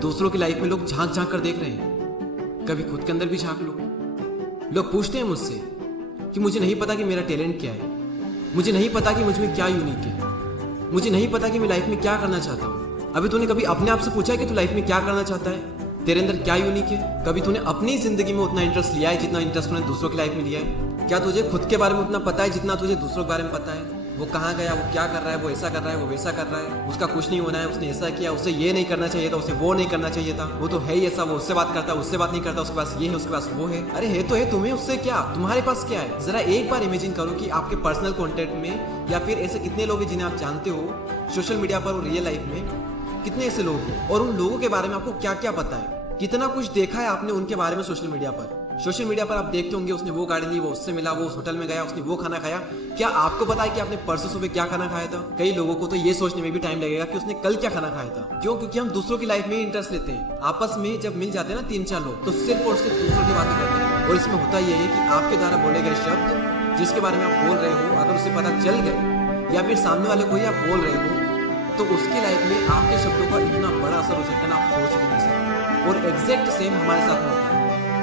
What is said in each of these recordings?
दूसरों की लाइफ में लोग झांक झांक कर देख रहे हैं, कभी खुद के अंदर भी झांक लो। लोग पूछते हैं मुझसे कि मुझे नहीं पता कि मेरा टैलेंट क्या है, मुझे नहीं पता कि मुझ में क्या यूनिक है, मुझे नहीं पता कि मैं लाइफ में क्या करना चाहता हूँ। अभी तूने कभी अपने आप से पूछा है कि तू लाइफ में क्या करना चाहता है, तेरे अंदर क्या यूनिक है? कभी तूने अपनी जिंदगी में उतना इंटरेस्ट लिया है जितना इंटरेस्ट तूने दूसरों की लाइफ में लिया है? क्या तुझे खुद के बारे में उतना पता है जितना तुझे दूसरों के बारे में पता है? वो कहाँ गया, वो क्या कर रहा है, वो ऐसा कर रहा है, वो वैसा कर रहा है, उसका कुछ नहीं होना है, उसने ऐसा किया, उसे ये नहीं करना चाहिए था, उसे वो नहीं करना चाहिए था, वो तो है ही ऐसा, वो उससे बात करता है, उससे बात नहीं करता, उसके पास ये है, उसके पास वो है। अरे है तो है, तुम्हें उससे क्या, तुम्हारे पास क्या है? जरा एक बार इमेजिन करो कि आपके पर्सनल कॉन्टेक्ट में या फिर ऐसे कितने लोग हैं जिन्हें आप जानते हो सोशल मीडिया पर और रियल लाइफ में, कितने ऐसे लोग हैं और उन लोगों के बारे में आपको क्या क्या पता है, कितना कुछ देखा है आपने उनके बारे में सोशल मीडिया पर। सोशल मीडिया पर आप देखते होंगे उसने वो गाड़ी ली, वो उससे मिला, वो उस होटल में गया, उसने वो खाना खाया। क्या आपको पता है कि आपने परसों सुबह क्या खाना खाया था? कई लोगों को तो ये सोचने में भी टाइम लगेगा कि उसने कल क्या खाना खाया था। क्यों? क्योंकि हम दूसरों की लाइफ में ही इंटरेस्ट लेते हैं। आपस में जब मिल जाते हैं ना 3-4 लोग, तो सिर्फ और सिर्फ दूसरों की बातें करते हैं। और इसमें होता यह है कि आपके द्वारा बोले गए शब्द जिसके बारे में आप बोल रहे हो, अगर उसे पता चल गए या फिर सामने वाले को ही आप बोल रहे हो, तो उसकी लाइफ में आपके शब्दों का इतना बड़ा असर हो सकता है ना, आप सोच भी नहीं सकते। और एग्जैक्ट सेम हमारे साथ में होता है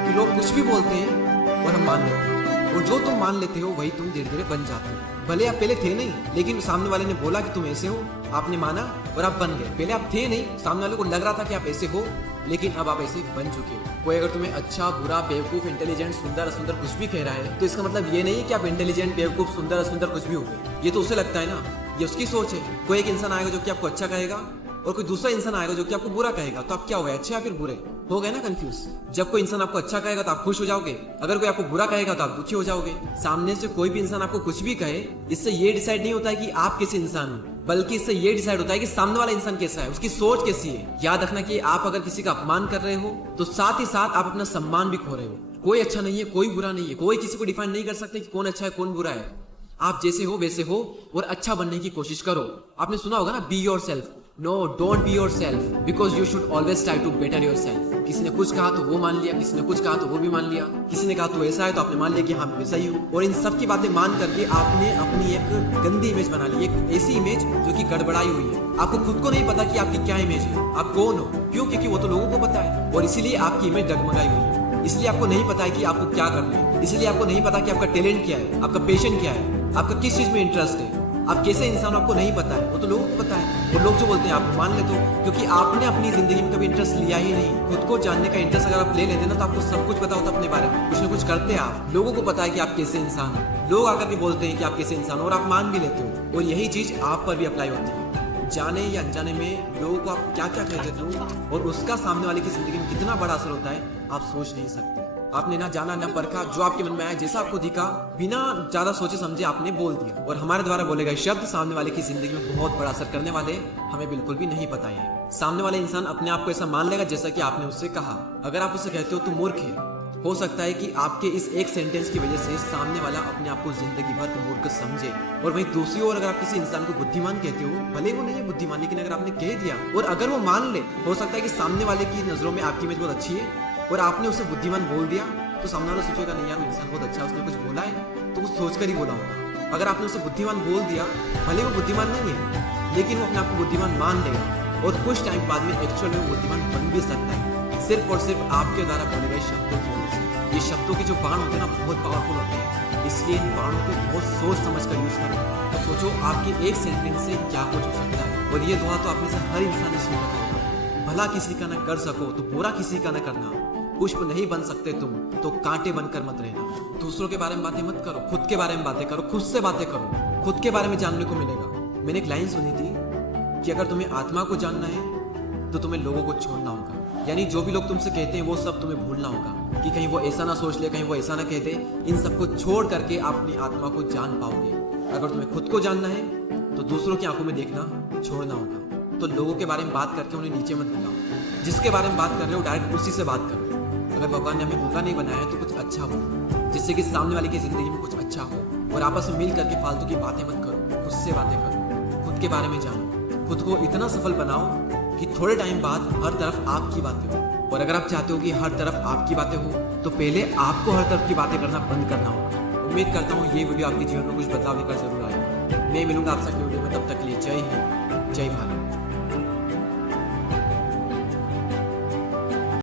कि लोग कुछ भी बोलते हैं और हम मान लेते हैं, और जो तुम मान लेते हो वही तुम धीरे धीरे बन जाते हो। भले आप पहले थे नहीं, लेकिन सामने वाले ने बोला कि तुम ऐसे हो, आपने माना और आप बन गए। पहले आप थे नहीं, सामने वाले को लग रहा था कि आप ऐसे हो, लेकिन अब आप ऐसे बन चुके हो। कोई अगर तुम्हें अच्छा, बुरा, बेवकूफ, इंटेलिजेंट, सुंदर, असुंदर कुछ भी कह रहा है, तो इसका मतलब ये नहीं है कि आप इंटेलिजेंट, बेवकूफ, सुंदर, असुंदर कुछ भी हो गए। ये तो उसे लगता है ना, ये उसकी सोच है। कोई एक इंसान आएगा जो कि आपको अच्छा कहेगा और कोई दूसरा इंसान आएगा जो कि आपको बुरा कहेगा, तो आप क्या हो गए, अच्छे या फिर बुरे? हो गए ना कंफ्यूज। जब कोई इंसान आपको अच्छा कहेगा तो आप खुश हो जाओगे, अगर कोई आपको बुरा कहेगा तो आप दुखी हो जाओगे। सामने से कोई भी इंसान आपको कुछ भी कहे, इससे ये डिसाइड नहीं होता है कि आप कैसे इंसान हो, बल्कि इससे ये डिसाइड होता है कि सामने वाला इंसान कैसा है, उसकी सोच कैसी है। याद रखना कि आप अगर किसी का अपमान कर रहे हो तो साथ ही साथ आप अपना सम्मान भी खो रहे हो। कोई अच्छा नहीं है, कोई बुरा नहीं है, कोई किसी को डिफाइन नहीं कर सकते कि कौन अच्छा है कौन बुरा है। आप जैसे हो वैसे हो और अच्छा बनने की कोशिश करो। आपने सुना होगा ना, be yourself. No, don't be yourself, because you should always try to better yourself. किसी ने कुछ कहा तो वो मान लिया, किसी ने कुछ कहा तो वो भी मान लिया, किसी ने कहा तो ऐसा है तो आपने मान लिया कि हाँ मैं वैसा ही हूँ। और इन सब की बातें मान करके आपने अपनी एक गंदी इमेज बना ली, एक ऐसी इमेज जो कि गड़बड़ाई हुई है। आपको खुद को नहीं पता कि आपकी क्या इमेज है, आप कौन हो। क्यों? क्योंकि वो तो लोगों को पता है, और इसीलिए आपकी इमेज डगमगाई हुई है। इसलिए आपको नहीं पता है कि आपको क्या करना है, इसलिए आपको नहीं पता कि आपका टैलेंट क्या है, आपका पैशन क्या है, आपका किस चीज में इंटरेस्ट है, आप कैसे इंसान आपको नहीं पता है, वो तो लोगों को पता है। वो लोग जो बोलते हैं आप मान लेते हो, क्योंकि आपने अपनी जिंदगी में कभी इंटरेस्ट लिया ही नहीं। खुद को जानने का इंटरेस्ट अगर आप ले लेते ना, तो आपको सब कुछ पता होता अपने बारे में, कुछ ना कुछ करते हैं आप। लोगों को पता है कि आप कैसे इंसान हो, लोग आकर के बोलते हैं कि आप कैसे इंसान हो और आप मान भी लेते हो। और यही चीज आप पर भी अप्लाई होती है। जाने या अनजाने में लोगों को आप क्या क्या कह देते हो और उसका सामने वाले की जिंदगी में कितना बड़ा असर होता है, आप सोच नहीं सकते। आपने ना जाना ना परखा, जो आपके मन में आया, जैसा आपको दिखा, बिना ज्यादा सोचे समझे आपने बोल दिया। और हमारे द्वारा बोले गए शब्द सामने वाले की जिंदगी में बहुत बड़ा असर करने वाले, हमें बिल्कुल भी नहीं पता है। सामने वाले इंसान अपने आप को ऐसा मान लेगा जैसा कि आपने उससे कहा। अगर आप उसे कहते हो तो मूर्ख है, हो सकता है कि आपके इस एक सेंटेंस की वजह से सामने वाला अपने आप को जिंदगी भर मूर्ख समझे। और वहीं दूसरी ओर अगर आप किसी इंसान को बुद्धिमान कहते हो, भले वो नहीं है बुद्धिमान, लेकिन अगर आपने कह दिया और अगर वो मान ले, हो सकता है कि सामने वाले की नजरों में आपकी इमेज बहुत अच्छी है और आपने उसे बुद्धिमान बोल दिया, तो सामने वाला सोचेगा नहीं यार वो इंसान बहुत अच्छा है, उसने कुछ बोला है तो कुछ सोचकर ही बोला होगा। अगर आपने उसे बुद्धिमान बोल दिया, भले वो बुद्धिमान नहीं है, लेकिन वो अपने आप को बुद्धिमान मान लेगा और कुछ टाइम बाद में एक्चुअल में वो बुद्धिमान बन भी सकता है, सिर्फ और सिर्फ आपके द्वारा बोले गए शब्दों की वजह से। ये शब्दों के जो बाण होते हैं ना, बहुत पावरफुल होते हैं, इसलिए इन बाणों को बहुत सोच समझ कर यूज करो। तो सोचो आपके एक सेंटेंस से क्या कुछ हो सकता है। और ये दुआ तो आप में से हर इंसान ने सुन रखा होगा, भला किसी का न कर सको तो बुरा किसी का न करना, पुष्प नहीं बन सकते तुम तो कांटे बनकर मत रहना। दूसरों के बारे में बातें मत करो, खुद के बारे में बातें करो, खुद से बातें करो, खुद के बारे में जानने को मिलेगा। मैंने एक लाइन सुनी थी कि अगर तुम्हें आत्मा को जानना है तो तुम्हें लोगों को छोड़ना होगा, यानी जो भी लोग तुमसे कहते हैं वो सब तुम्हें भूलना होगा, कि कहीं वो ऐसा ना सोच ले, कहीं वो ऐसा ना कह दे। इन सबको छोड़ करके आप अपनी आत्मा को जान पाओगे। अगर तुम्हें खुद को जानना है तो दूसरों की आंखों में देखना छोड़ना होगा। तो लोगों के बारे में बात करके उन्हें नीचे मत गिराओ, जिसके बारे में बात कर रहे हो डायरेक्ट उसी से बात करो। अगर भगवान ने हमें भूखा नहीं बनाया है तो कुछ अच्छा हो, जिससे कि सामने वाले की जिंदगी में कुछ अच्छा हो। और आपस में मिल करके फालतू की बातें मत करो, खुद से बातें करो, खुद के बारे में जानो, खुद को इतना सफल बनाओ कि थोड़े टाइम बाद हर तरफ आपकी बातें हो। और अगर आप चाहते हो कि हर तरफ आपकी बातें हो, तो पहले आपको हर तरफ की बातें करना बंद करना होगा। उम्मीद करता हूँ ये वीडियो आपके जीवन में कुछ बदलाव लेकर जरूर आएगा। मैं मिलूंगा आपसे अगली वीडियो में, तब तक के लिए जय हिंद, जय भारत।